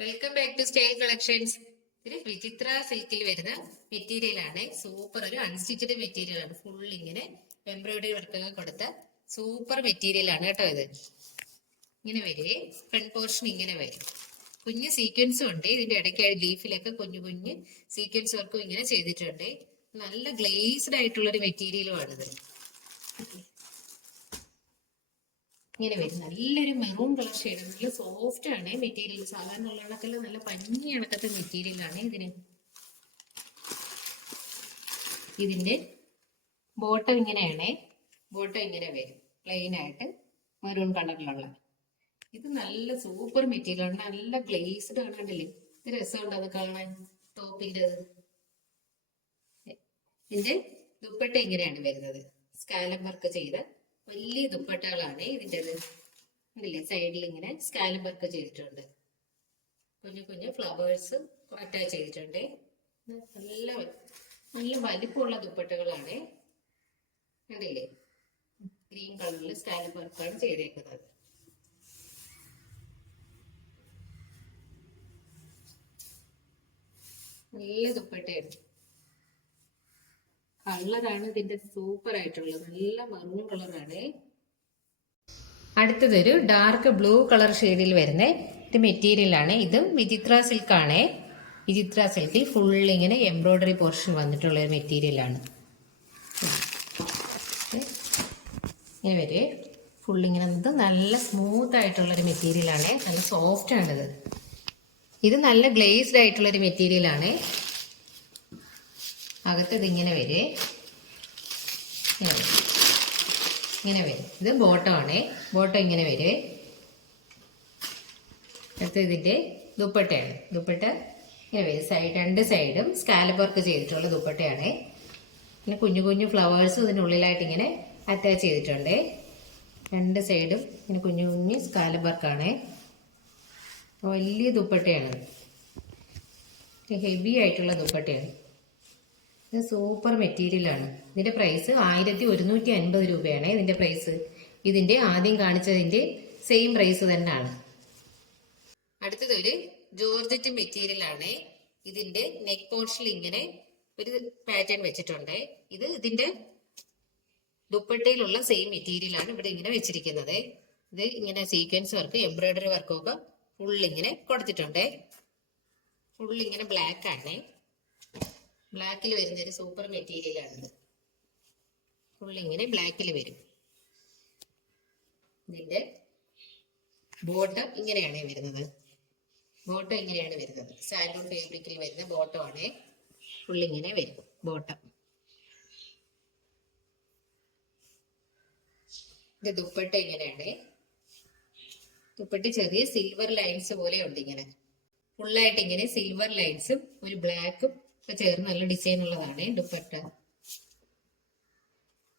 Welcome back to style collections. ഇത് വിചിത്ര സിൽക്കിൽ വരുന്ന മെറ്റീരിയൽ ആണ്. സൂപ്പർ ഒരു അൺസ്റ്റിച്ചഡ് മെറ്റീരിയൽ ആണ്. ഫുൾ ഇങ്ങനെ എംബ്രോയിഡറി വർക്കൊക്കെ കൊടുത്ത സൂപ്പർ മെറ്റീരിയൽ ആണ് കേട്ടോ. ഇത് ഇങ്ങനെ വരെ ഫ്രണ്ട് പോർഷൻ ഇങ്ങനെ വരും. കുഞ്ഞ് സീക്വൻസും ഉണ്ട്. ഇതിന്റെ ഇടയ്ക്ക് ലീഫിലൊക്കെ കുഞ്ഞു കുഞ്ഞ് സീക്വൻസ് വർക്കും ഇങ്ങനെ ചെയ്തിട്ടുണ്ട്. നല്ല ഗ്ലേസ്ഡ് ആയിട്ടുള്ള ഒരു മെറ്റീരിയലും ആണിത്. ഇങ്ങനെ വരും. നല്ലൊരു മെറൂൺ കളർ ഷെയ്ഡ്. നല്ല സോഫ്റ്റ് ആണ് മെറ്റീരിയൽ. സാധാരണ ഉള്ളതൊക്കെ നല്ല പഞ്ഞി കണക്കത്തെ മെറ്റീരിയൽ ആണ് ഇതിന്. ഇതിന്റെ ബോട്ടം ഇങ്ങനെയാണ്. ബോട്ടം ഇങ്ങനെ വരും പ്ലെയിൻ ആയിട്ട് മെറൂൺ കളറിലുള്ള. ഇത് നല്ല സൂപ്പർ മെറ്റീരിയൽ ആണ്. നല്ല ഗ്ലേസ്ഡ് ആണ്. കണ്ടില്ലേ ഇത് രസമുണ്ട് അത് കാണാൻ. ടോപ്പിന്റെ ഇതിന്റെ ദുപ്പട്ട ഇങ്ങനെയാണ് വരുന്നത്. സ്കാലപ്പ് വർക്ക് ചെയ്ത വലിയ ദുപ്പട്ടകളാണ് ഇതിൻ്റെത്. കണ്ടില്ലേ സൈഡിൽ ഇങ്ങനെ സ്കാലപ്പ് വർക്ക് ചെയ്തിട്ടുണ്ട്. കുഞ്ഞു കുഞ്ഞു ഫ്ലവേഴ്സ് അറ്റാച്ച് ചെയ്തിട്ടുണ്ട്. നല്ല നല്ല വലിപ്പമുള്ള ദുപ്പട്ടകളാണ്. കണ്ടില്ലേ ഗ്രീൻ കളറിൽ സ്കാലപ്പ് വർക്കാണ് ചെയ്തേക്കുന്നത്. നല്ല ദുപ്പട്ടയാണ്. കളറാണ് ഇതിന്റെ സൂപ്പർ ആയിട്ടുള്ളത്. നല്ല മറൂൺ കളറാണ്. അടുത്തതൊരു ഡാർക്ക് ബ്ലൂ കളർ ഷെയ്ഡിൽ വരുന്ന ഒരു മെറ്റീരിയൽ ആണ്. ഇതും വിചിത്ര സിൽക്ക് ആണ്. വിചിത്ര സിൽക്കിൽ ഫുൾ ഇങ്ങനെ എംബ്രോയിഡറി പോർഷൻ വന്നിട്ടുള്ള ഒരു മെറ്റീരിയൽ ആണ്. ഇങ്ങനെ വരെ ഫുൾ ഇങ്ങനെ നല്ല സ്മൂത്ത് ആയിട്ടുള്ള ഒരു മെറ്റീരിയൽ ആണ്. നല്ല സോഫ്റ്റ് ആണിത്. ഇത് നല്ല ഗ്ലേസ്ഡ് ആയിട്ടുള്ള ഒരു മെറ്റീരിയൽ ആണ്. അകത്ത് ഇതിങ്ങനെ വരെ ഇങ്ങനെ വരും. ഇത് ബോട്ടം ആണ്. ബോട്ടം ഇങ്ങനെ വരെ. അടുത്ത് ഇതിന്റെ ദുപ്പട്ടയാണ്. ദുപ്പട്ട ഇങ്ങനെ വരും. രണ്ട് സൈഡും സ്കാലപ്പ് വർക്ക് ചെയ്തിട്ടുള്ള ദുപ്പട്ടയാണ്. പിന്നെ കുഞ്ഞു കുഞ്ഞു ഫ്ലവേഴ്സ് ഇതിനുള്ളിലായിട്ട് ഇങ്ങനെ അറ്റാച്ച് ചെയ്തിട്ടുണ്ട്. രണ്ട് സൈഡും ഇങ്ങനെ കുഞ്ഞു കുഞ്ഞു സ്കാലപ്പ് വർക്കാണ്. വലിയ ദുപ്പട്ടയാണ്. ഹെവി ആയിട്ടുള്ള ദുപ്പട്ടയാണ്. ഇത് സൂപ്പർ മെറ്റീരിയൽ ആണ്. ഇതിന്റെ പ്രൈസ് 1150 രൂപയാണ് ഇതിന്റെ പ്രൈസ്. ഇതിന്റെ ആദ്യം കാണിച്ചതിന്റെ സെയിം പ്രൈസ് തന്നെയാണ്. അടുത്തത് ഒരു ജോർജറ്റ് മെറ്റീരിയൽ ആണ്. ഇതിന്റെ നെക്ക് പോർഷനിൽ ഇങ്ങനെ ഒരു പാറ്റേൺ വെച്ചിട്ടുണ്ട്. ഇത് ഇതിന്റെ ദുപ്പട്ടയിലുള്ള സെയിം മെറ്റീരിയൽ ആണ് ഇവിടെ ഇങ്ങനെ വെച്ചിരിക്കുന്നത്. ഇത് ഇങ്ങനെ സീക്വൻസ് വർക്ക് എംബ്രോയിഡറി വർക്കും ഒക്കെ ഫുൾ ഇങ്ങനെ കൊടുത്തിട്ടുണ്ട്. ഫുൾ ഇങ്ങനെ ബ്ലാക്ക് ആണ്. ബ്ലാക്കിൽ വരുന്ന ഒരു സൂപ്പർ മെറ്റീരിയൽ ആണിത്. ഫുൾ ഇങ്ങനെ ബ്ലാക്കിൽ വരും. ഇതിന്റെ ബോട്ടം ഇങ്ങനെയാണ് വരുന്നത്. ബോട്ടം ഇങ്ങനെയാണ് വരുന്നത്. സാൻഡൂൺ ഫാബ്രിക്കിൽ വരുന്ന ബോട്ടം ആണ്. ഫുൾ ഇങ്ങനെ വരും ബോട്ടം. ഇത് ദുപ്പട്ട ഇങ്ങനെയാണ്. ദുപ്പട്ട ചെറിയ സിൽവർ ലൈൻസ് പോലെ ഉണ്ട്. ഇങ്ങനെ ഫുള്ളായിട്ട് ഇങ്ങനെ സിൽവർ ലൈൻസും ഒരു ബ്ലാക്കും ഒക്കെ ചേർന്ന് നല്ല ഡിസൈൻ ഉള്ളതാണ് ദുപ്പട്ട.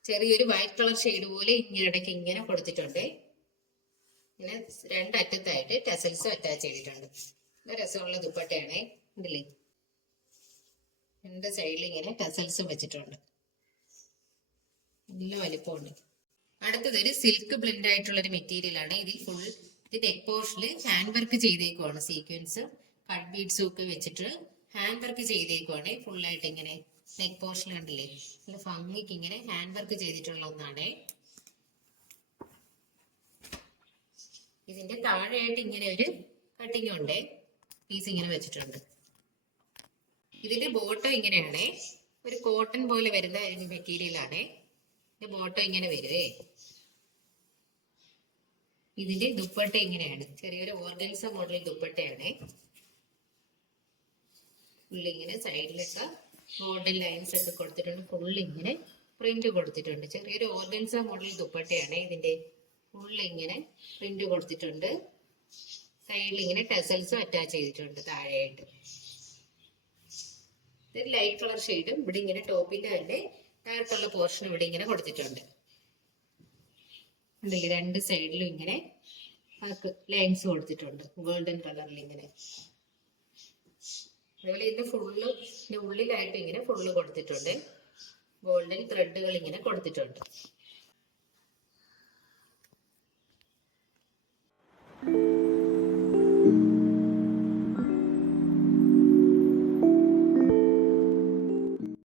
ചെറിയൊരു വൈറ്റ് കളർ ഷെയ്ഡ് പോലെ ഇങ്ങനെ ഇടയ്ക്ക് ഇങ്ങനെ കൊടുത്തിട്ടുണ്ട്. ഇങ്ങനെ രണ്ടറ്റത്തായിട്ട് ടെസൽസും അറ്റാച്ച് ചെയ്തിട്ടുണ്ട്. രസമുള്ള ദുപ്പട്ടയാണ്. ഉണ്ടല്ലേ രണ്ട് സൈഡിൽ ഇങ്ങനെ ടെസൽസും വെച്ചിട്ടുണ്ട്. നല്ല വലിപ്പമുണ്ട്. അടുത്തതൊരു സിൽക്ക് ബ്ലെൻഡ് ആയിട്ടുള്ള ഒരു മെറ്റീരിയൽ ആണ്. ഇതിൽ ഫുൾ ഇത് നെക്ക് പോർഷനിൽ ഹാൻഡ് വർക്ക് ചെയ്തേക്കുവാണ്. സീക്വൻസ് കട്ട് ബീഡ്സും ഒക്കെ വെച്ചിട്ട് ഹാൻഡ് വർക്ക് ചെയ്തേക്കുവാണ്. ഫുള്ളായിട്ട് ഇങ്ങനെ നെക്ക് പോർഷൻ കണ്ടില്ലേ നല്ല ഭംഗിക്ക് ഇങ്ങനെ ഹാൻഡ് വർക്ക് ചെയ്തിട്ടുള്ള ഒന്നാണ്. ഇതിന്റെ താഴെയായിട്ട് ഇങ്ങനെ ഒരു കട്ടിങ് ഉണ്ട്. പീസ് ഇങ്ങനെ വെച്ചിട്ടുണ്ട്. ഇതിന്റെ ബോട്ടം ഇങ്ങനെയാണ്. ഒരു കോട്ടൺ പോലെ വരുന്ന ഒരു മെറ്റീരിയൽ ആണ്. ഇതിന്റെ ബോട്ടം ഇങ്ങനെ വരുവേ. ഇതിന്റെ ദുപ്പട്ട ഇങ്ങനെയാണ്. ചെറിയൊരു ഓർഗൻസ മോഡൽ ദുപ്പട്ടയാണ്. ഫുള്ളിങ്ങനെ സൈഡിലൊക്കെ ഗോൾഡൻ ലൈൻസ് ഒക്കെ കൊടുത്തിട്ടുണ്ട്. ഫുള്ളിങ്ങനെ പ്രിന്റ് കൊടുത്തിട്ടുണ്ട്. ചെറിയൊരു ഓർഗൻസ മോഡൽ ദുപ്പട്ടയാണ്. ഇതിന്റെ ഫുള്ളിങ്ങനെ പ്രിന്റ് കൊടുത്തിട്ടുണ്ട്. സൈഡിൽ ഇങ്ങനെ ടെസൽസും അറ്റാച്ച് ചെയ്തിട്ടുണ്ട് താഴെയായിട്ട്. ഇത് ലൈറ്റ് കളർ ഷെയ്ഡും ഇവിടെ ഇങ്ങനെ ടോപ്പിന്റെ തന്നെ ഡാർക്കുള്ള പോർഷൻ ഇവിടെ ഇങ്ങനെ കൊടുത്തിട്ടുണ്ട്. ഉണ്ടല്ലേ രണ്ട് സൈഡിലും ഇങ്ങനെ ലൈൻസ് കൊടുത്തിട്ടുണ്ട് ഗോൾഡൻ കളറിൽ ഇങ്ങനെ. അതുപോലെ ഇതിന്റെ ഫുള്ള് ഇതിന്റെ ഉള്ളിലായിട്ട് ഇങ്ങനെ ഫുള്ള് കൊടുത്തിട്ടുണ്ട്. ഗോൾഡൻ ത്രെഡുകൾ ഇങ്ങനെ കൊടുത്തിട്ടുണ്ട്.